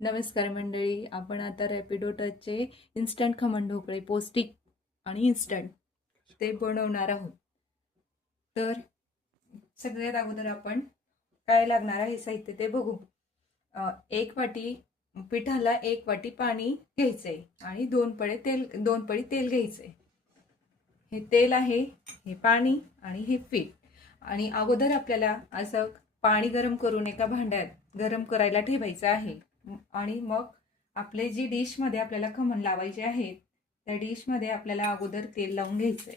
नमस्कार मंडळी, आपण आता रॅपिडो टचचे इन्स्टंट खमण ढोकळे पौष्टिक आणि इन्स्टंट ते बनवणार आहोत. तर सगळ्यात अगोदर आपण काय लागणार आहे साहित्य ते बघू. एक वाटी पिठाला 1 वाटी पाणी घ्यायचंय आणि 2 पळी तेल घ्यायचंय. हे तेल आहे, हे पाणी आणि हे पीठ. आणि अगोदर आपल्याला असं पाणी गरम करून एका भांड्यात गरम करायला ठेवायचं आहे. आणि मग आपले जी डिशमध्ये आपल्याला खमण लावायचे आहेत त्या डिशमध्ये आपल्याला अगोदर तेल लावून घ्यायचंय.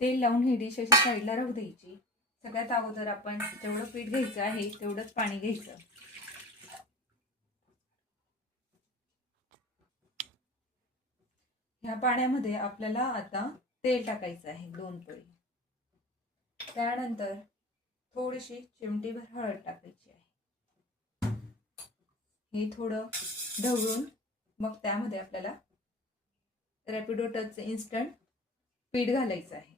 तेल लावून ही डिश अशी साईडला राहू द्यायची. सगळ्यात अगोदर आपण जेवढं पीठ घ्यायचं आहे तेवढंच पाणी घ्यायचं. ह्या पाण्यामध्ये आपल्याला आता तेल टाकायचं आहे 2 पळी. त्यानंतर थोडीशी चिमटीभर हळद टाकायची आहे. हे थोडं ढवळून मग त्यामध्ये आपल्याला रॅपिडो टचचं इन्स्टंट पीठ घालायचं आहे.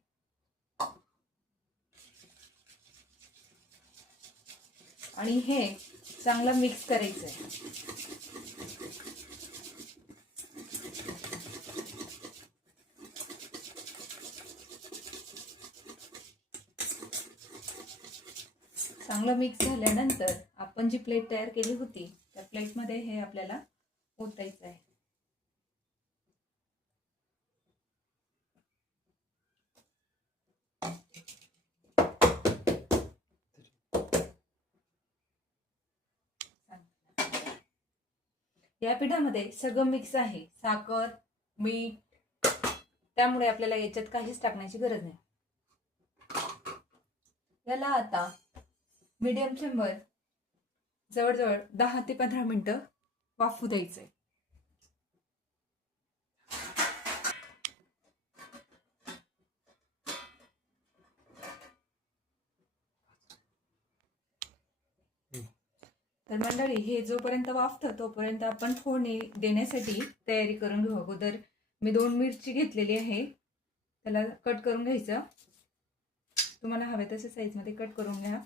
आणि हे चांगलं मिक्स करायचं आहे. चांगलं मिक्स झाल्यानंतर आपण जी प्लेट तयार केली होती त्या प्लेटमध्ये हे आपल्याला ओतायचं आहे. या पिठामध्ये सगळं मिक्स आहे, साखर, मीठ, त्यामुळे आपल्याला याच्यात काहीच टाकण्याची गरज नाही. याला आता मीडियम फ्लेमवर जवळजवळ 10 ते 15 मिनिटं वाफू द्यायचंय. तर मंडळी, हे जोपर्यंत वाफतं तोपर्यंत आपण फोडणी देण्यासाठी तयारी करून घेऊ. अगोदर मी 2 मिरची घेतलेली आहे, त्याला कट करून घ्यायचं. तुम्हाला हवे तसे साईजमध्ये कट करून घ्या.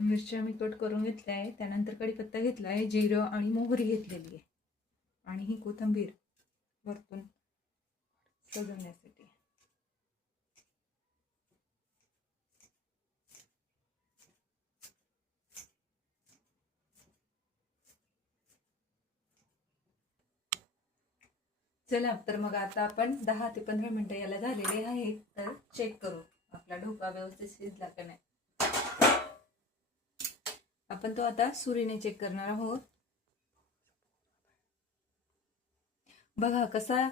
मिरच्या मी कट करून घेतल्या आहे. त्यानंतर कढीपत्ता घेतला आहे, जिरं आणि मोहरी घेतलेली आहे आणि ही कोथिंबीर वरतून सजवण्यासाठी. चला, तर मग आता आपण 10 ते 15 मिनिटं याला झालेले आहेत. तर चेक करू आपला ढोकळा व्यवस्थित शिजला का नाही. आपण तो आता सुरीने चेक करणार आहोत. बघा कसा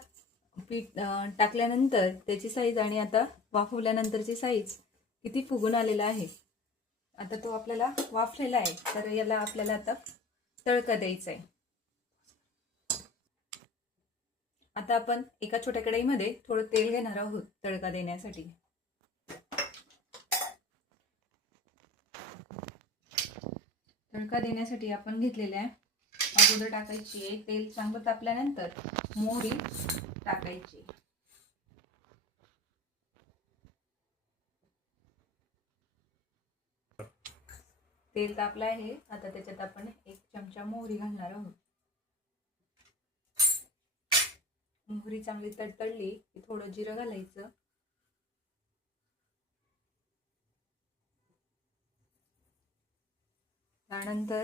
पीठ टाकल्यानंतर त्याची साईज आणि आता वाफवल्यानंतरची साईज किती फुगून आलेला आहे. आता तो आपल्याला वाफलेला आहे, तर याला आपल्याला आता तडका द्यायचा आहे. आता आपण एका छोट्या कढईमध्ये थोडं तेल घेणार आहोत तडका देण्यासाठी. तडका देण्यासाठी आपण घेतलेल्या अगोदर टाकायची आहे तेल. चांगलं तापल्यानंतर मोहरी टाकायची. तेल तापलं आहे, आता त्याच्यात आपण 1 चमचा मोहरी घालणार आहोत. मोहरी चांगली तडतडली की थोडं जिरं घालायचं. त्यानंतर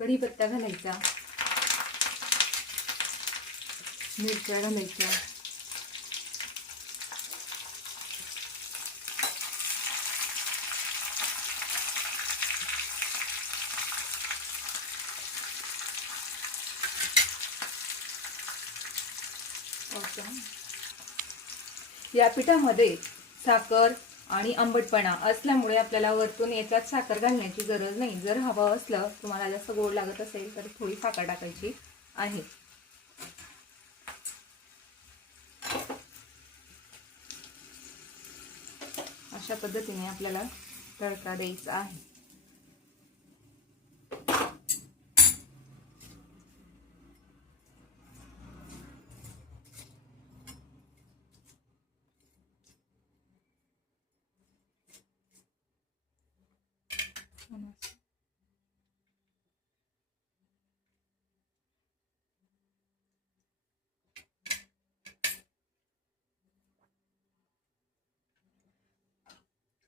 कढीपत्ता घालायचा, मिरच्या घालायच्या, या पिठामध्ये साखर आणि आंबटपणा असल्यामुळे आपल्याला वरतून याच्यात साखर घालण्याची गरज नाही. जर हवं असलं, तुम्हाला जास्त गोड लागत असेल तर थोडी साखर टाकायची आहे. अशा पद्धतीने आपल्याला तडका द्यायचा आहे.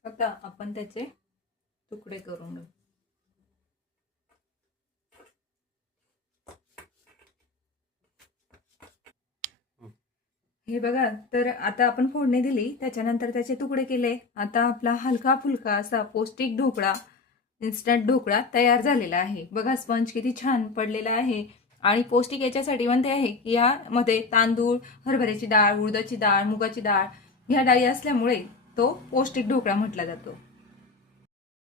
आता आपण त्याचे तुकडे करून घेऊ. हे बघा, तर आता आपण फोडणी दिली, त्याच्यानंतर त्याचे तुकडे केले. आता आपला हलका फुलका असा पौष्टिक ढोकळा, इन्स्टंट ढोकळा तयार झालेला आहे. बघा स्पंज किती छान पडलेला आहे. आणि पौष्टिक याच्यासाठी म्हणते आहे की यामध्ये तांदूळ, हरभऱ्याची डाळ, उडदाची डाळ, मुगाची डाळ ह्या डाळी असल्यामुळे तो पौष्टिक ढोकळा म्हटला जातो.